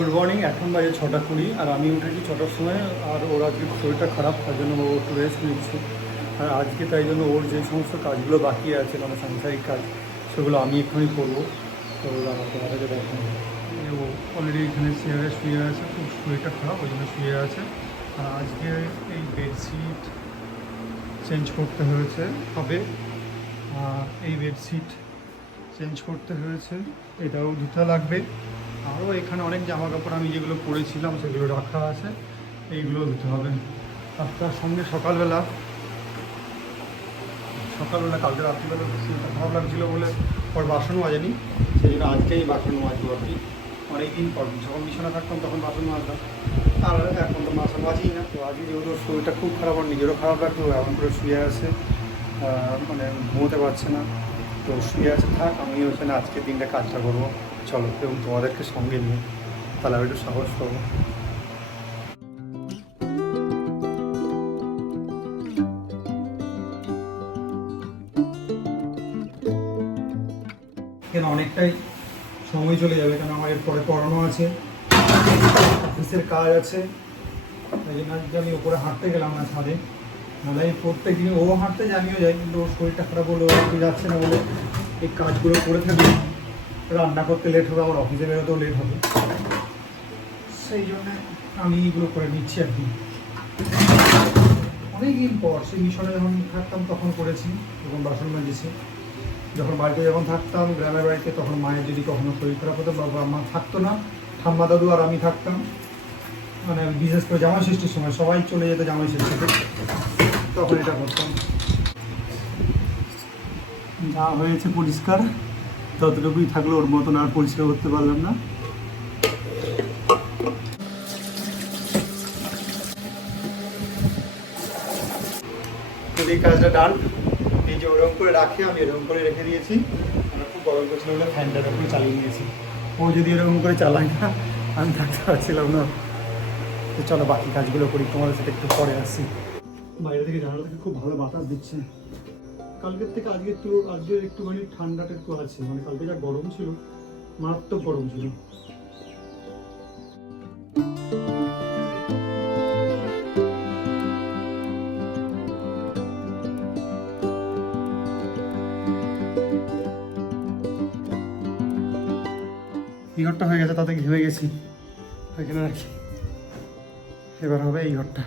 Good morning, এখন বাজে ছটা কুড়ি, আর আমি উঠেছি ছটার সময়, আর ওর আজকে শরীরটা খারাপ, তার জন্য ও একটু রেস্ট নিচ্ছে। আর আজকে তাই জন্য ওর যে সমস্ত কাজগুলো বাকি আছে মানে সাংসারিক কাজ, সেগুলো আমি এক্ষুনি করব। তো আমার তোমাদেরকে দেখুন ও অলরেডি এখানে চেয়ারে শুয়ে আছে, খুব শরীরটা খারাপ, ওই জন্য শুয়ে আছে। আর আজকে এই বেডশিট চেঞ্জ করতে হয়েছে, হবে। আর এই বেডশিট চেঞ্জ করতে হয়েছে, এটাও ধুতে লাগবে। আরও এখানে অনেক জামা কাপড় আমি যেগুলো পরেছিলাম সেগুলো রাখা আছে। এইগুলো ধুতে হবে। আর তার সঙ্গে সকালবেলা। সকালবেলা কালকে রাত্রিবেলা খারাপ লাগছিল বলে পর বাসনও মাজেনি। সেই জন্য আজকেই বাসন মাজবো আর কি। অনেকদিন পর যখন বিছানা থাকতাম তখন বাসন মাজতাম। আর এখন তো বাসন মাজি না। তো আজকে যেহেতু শরীরটা খুব খারাপ আর নিজেরও খারাপ লাগতো এমন করে শুয়ে আছে। মানে ঘুমোতে পারছে না। তো শুয়ে আছে থাক আমি ওখানে আজকের দিনটা কাজটা করব। চলো, এবং তোমাদেরকে সঙ্গে নিয়ে তাহলে আমি একটু সাহস পাবো। কেন, অনেকটাই সময় চলে যাবে কারণ আমার এরপরে পড়ানো আছে, অফিসের কাজ আছে, তাই জন্য আজকে আমি ওপরে হাঁটতে গেলাম না ছাদে। নাহলে এই প্রত্যেক দিন ও হাঁটতে জানিও যাই, কিন্তু ওর শরীরটা খারাপ হলো ও যাচ্ছে না বলে এই কাজগুলো করে থাকি। রান্না করতে লেট হবে আমার অফিসে বেরোতেও লেট হবে। সেই জন্যে আমি এগুলো করে নিচ্ছি আর কি। অনেকদিন পর সেই মিশনে যখন থাকতাম, তখন করেছি, যখন বাসন মাজেছি। যখন বাড়িতে যখন থাকতাম, গ্রামের বাড়িতে তখন মায়ের যদি কখনো শরীর খারাপ হতো, বাবা মা থাকতো না, ঠাম্মা দাদু আর আমি থাকতাম। মানে বিশেষ করে জামাই ষষ্ঠীর সময় সবাই চলে যেত জামাই ষষ্ঠীতে। তখন এটা করতাম। যা হয়েছে পরিষ্কার। ততটুকুই থাকল ওর মতন আর পরিষ্কার করতে পারলাম না। এই কাজটা ডান, এই যে ওরকম করে রাখি, আমি এরকম করে রেখে দিয়েছি। আমরা খুব গরম করছিল বলে ফ্যানটা এরকম চালিয়ে নিয়েছি। ও যদি এরকম করে চালায় না, আমি থাকতে পারছিলাম না। তো চলো বাকি কাজগুলো করি, তোমাদের সাথে একটু পরে আসছি বাইরে থেকে জানালা থেকে খুব ভালো বাতাস দিচ্ছে। কালকের থেকে আজকে একটু আজকে একটুখানি ঠান্ডাটা একটু আছে। মানে কালকে যা গরম ছিল, মারাত্মক গরম ছিল। এই ঘরটা হয়ে গেছে, তাতে ঘেমে গেছি। এখানে রাখি এবার হবে এই ঘরটা।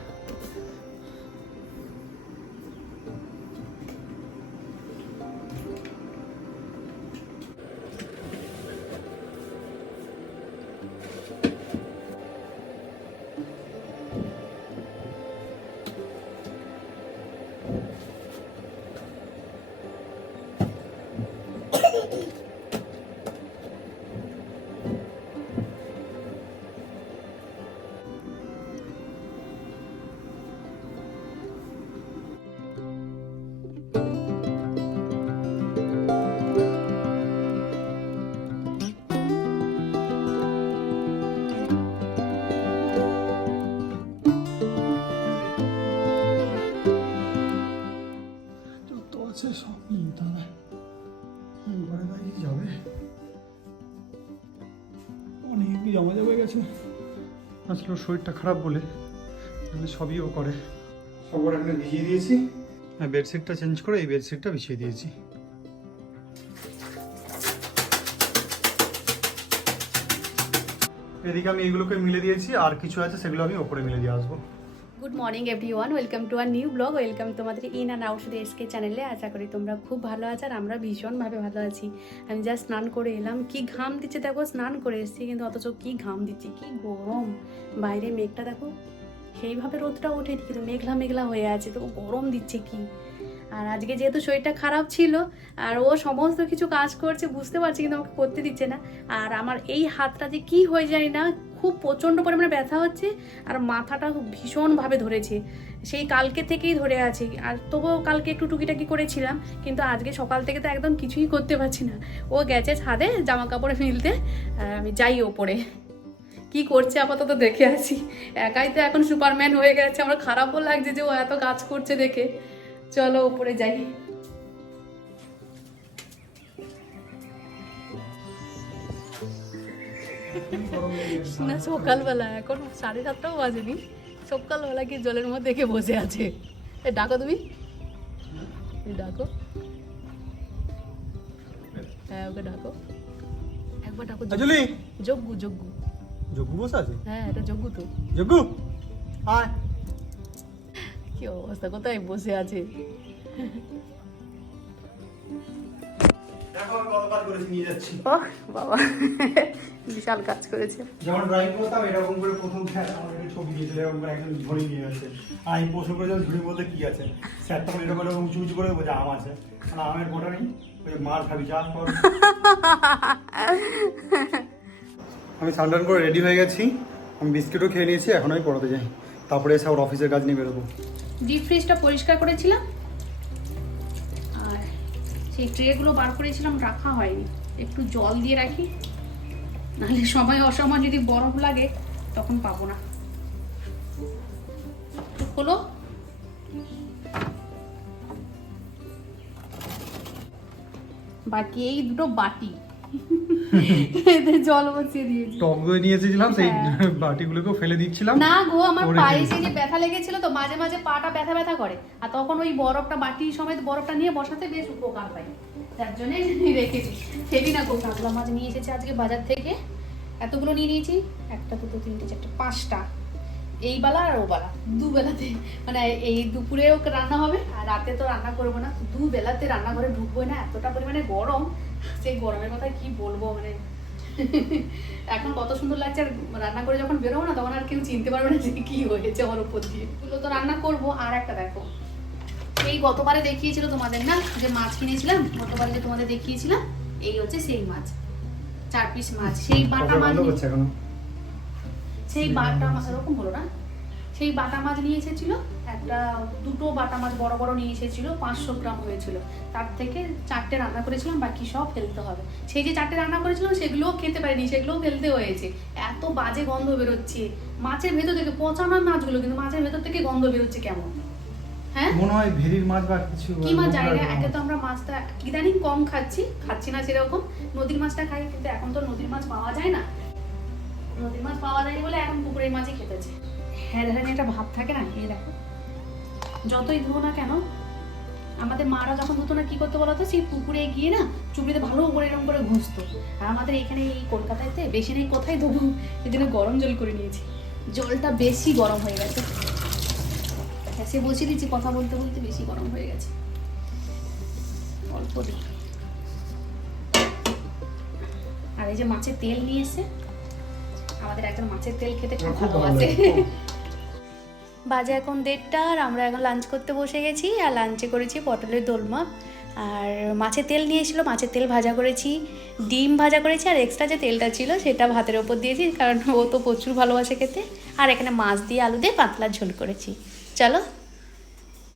আছে সব নিয়ে যেতে হবে ঘরে দাঁড়িয়ে যাবে। অনেক জমা জমে গেছে। আসলে ওর শরীরটা খারাপ বলে। নাহলে সবই ও করে। সবার একটা ভিজিয়ে দিয়েছি। হ্যাঁ বেডশিটটা চেঞ্জ করে এই বেডশিটটা বিছিয়ে দিয়েছি। এদিকে আমি এগুলোকে মিলে দিয়েছি আর কিছু আছে সেগুলো আমি ওপরে মিলে দিয়ে আসব। Good morning everyone, welcome to our new blog, welcome তোমাদের in and out to SK চ্যানেলে। আশা করি তোমরা খুব ভালো আছো আর আমরা ভীষণভাবে ভালো আছি। আমি যা স্নান করে এলাম। কি ঘাম দিচ্ছে দেখো, স্নান করে এসেছি কিন্তু অথচ কি ঘাম দিচ্ছে, কি গরম। বাইরে মেঘটা দেখো, সেইভাবে রোদটা ওঠেনি কিন্তু মেঘলা মেঘলা হয়ে আছে, তো গরম দিচ্ছে কি। আর আজকে যেহেতু শরীরটা খারাপ ছিল, আর ও সমস্ত কিছু কাজ করছে, বুঝতে পারছি কিন্তু আমাকে করতে দিচ্ছে না। আর আমার এই হাতটা যে কি হয়ে যায় না খুব প্রচণ্ড পরিমাণে ব্যথা হচ্ছে আর মাথাটা ভীষণভাবে ধরেছে। সেই কালকে থেকেই ধরে আছে। আর তবুও কালকে একটু টুকিটাকি করেছিলাম, কিন্তু আজকে সকাল থেকে তো একদম কিছুই করতে পারছি না। ও গেছে ছাদে জামা কাপড়ে আর আমি যাই ওপরে। কি করছে আপাতত দেখে আসি। একাই তো এখন সুপারম্যান হয়ে গেছে। আমার খারাপও লাগছে যে ও এত কাজ করছে দেখে। চলো ওপরে যাই। না সকালবেলা এখন সাড়ে সাতটাও বাজেনি। সকালবেলা কি জলের মধ্যে কে বসে আছে। এ ডাকো তুমি। ডাকো। হ্যাঁ ওকে ডাকো। একবার ডাকো আজলি যজ্ঞ যজ্ঞ যোগু বসে আছে? হ্যাঁ এটা যজ্ঞ তো। যোগু আয়। কি অবস্থা কোথায় বসে আছে? দেখো আমি কত নিয়ে যাচ্ছি। ও বাবা। বিশাল কাজ করেছে। যখন ড্রয়িং করতাম এরকম করে প্রথম একটা ছবি দিয়েছিল এরকম করে একজন ঝুড়ি নিয়ে আসে। আর আমি প্রশ্ন করেছিলাম ঝুড়ির মধ্যে কি আছে? স্যার তখন এরকম এরকম উঁচু উঁচু করে বলছে আম আছে। আর আমের গোটা নেই। ওই মার খাবি যা কর। আমি স্নান করে রেডি হয়ে গেছি। আমি বিস্কিটও খেয়ে নিয়েছি এখন আমি পড়াতে যাই। তারপরে এসে আবার অফিসের কাজ নিয়ে বেরোবো। ডিপ ফ্রিজটা পরিষ্কার করেছিলাম? সেই ট্রেগুলো বার করেছিলাম, রাখা হয়নি। একটু জল দিয়ে রাখি। নাহলে সময় অসময় যদি বরফ লাগে, তখন পাবো না। হলো বাকি এই দুটো বাটি। এতে জল বসিয়ে দিয়েছি। টক দই নিয়ে এসেছিলাম সেই হ্যাঁ। বাটিগুলোকেও ফেলে দিচ্ছিলাম। না গো আমার পায়ে। সেই যে ব্যথা লেগেছিল তো মাঝে মাঝে পাটা ব্যথা ব্যথা করে। আর তখন ওই বরফটা বাটি সমেত বরফটা নিয়ে বসাতে বেশ উপকার পাই। তার জন্যই রেখেছি। না গো কাতলা মাছ নিয়ে এসেছে আজকে বাজার থেকে। এতগুলো নিয়ে নিয়েছি একটা দুটো তিনটে চারটে পাঁচটা। এই বেলা আর ও বেলা। দু বেলাতে মানে এই দুপুরেও রান্না হবে আর রাতে তো রান্না করব না। দু বেলাতে রান্নাঘরে ঢুকবো না এতটা পরিমাণে গরম সেই গরমের কথা কি বলব মানে এখন কত সুন্দর লাগছে আর রান্না করে যখন বেরোবো না তখন আর কেউ চিনতে পারবে না যে কি হয়েছে আমার উপর দিয়ে। এগুলো তো রান্না করব আর একটা দেখো। এই গতবারে দেখিয়েছিল তোমাদের না যে মাছ কিনেছিলাম গতবারে যে তোমাদের দেখিয়েছিলাম এই হচ্ছে সেই মাছ চার পিস মাছ। সেই বাটা মাছ সেই বাটা মাছ এরকম হলো না? সেই বাটা মাছ নিয়ে এসেছিল একটা দুটো বাটা মাছ বড় বড় নিয়ে এসেছিল পাঁচশো গ্রাম হয়েছিল। তার থেকে চারটে রান্না করেছিলাম বাকি সব ফেলতে হবে। সেই যে চারটে রান্না করেছিলাম সেগুলোও খেতে পারিনি সেগুলোও ফেলতে হয়েছে। এত বাজে গন্ধ বেরোচ্ছে। মাছের ভেতর থেকে পচা নয় মাছগুলো কিন্তু মাছের ভেতর থেকে গন্ধ বেরোচ্ছে কেমন? হ্যাঁ? মনে হয় ভেরির মাছ বা কিছু কি মাছ জানি না একে তো আমরা মাছটা ইদানিং কম খাচ্ছি খাচ্ছি না সেরকম। নদীর মাছটা খাই কিন্তু এখন তো নদীর মাছ পাওয়া যায় না। নদীর মাছ পাওয়া যায়নি বলে এখন পুকুরের মাছই খেতেছে। হ্যাঁ একটা ভাব থাকে না? এই দেখো। যতই ধুও না কেন আমাদের মারা যখন ধুতো না কি করতে বলতো সেই পুকুরে গিয়ে না চুবড়িতে ভালো করে এরকম করে ঘুষতো। আর আমাদের এখানে এই কলকাতাতে বেশি নেই কোথায় ধোবো? এই জন্য গরম জল করে নিয়েছি। জলটা বেশি গরম হয়ে গেছে। হ্যাঁ সে বসিয়ে দিচ্ছি কথা বলতে বলতে বেশি গরম হয়ে গেছে। অল্প দিই আর এই যে মাছের তেল নিয়ে এসে আমাদের একজন মাছের তেল খেতে খুব ভালোবাসে লাগে। বাজে এখন দেড়টা আর আমরা এখন লাঞ্চ করতে বসে গেছি আর লাঞ্চে করেছি পটলের দোলমা। আর মাছের তেল নিয়ে এসেছিল মাছের তেল ভাজা করেছি, ডিম ভাজা করেছি আর এক্সট্রা যে তেলটা ছিল সেটা ভাতের ওপর দিয়েছি কারণ ও তো প্রচুর ভালোবাসে খেতে। আর এখানে মাছ দিয়ে আলু দিয়ে পাতলা ঝোল করেছি। চলো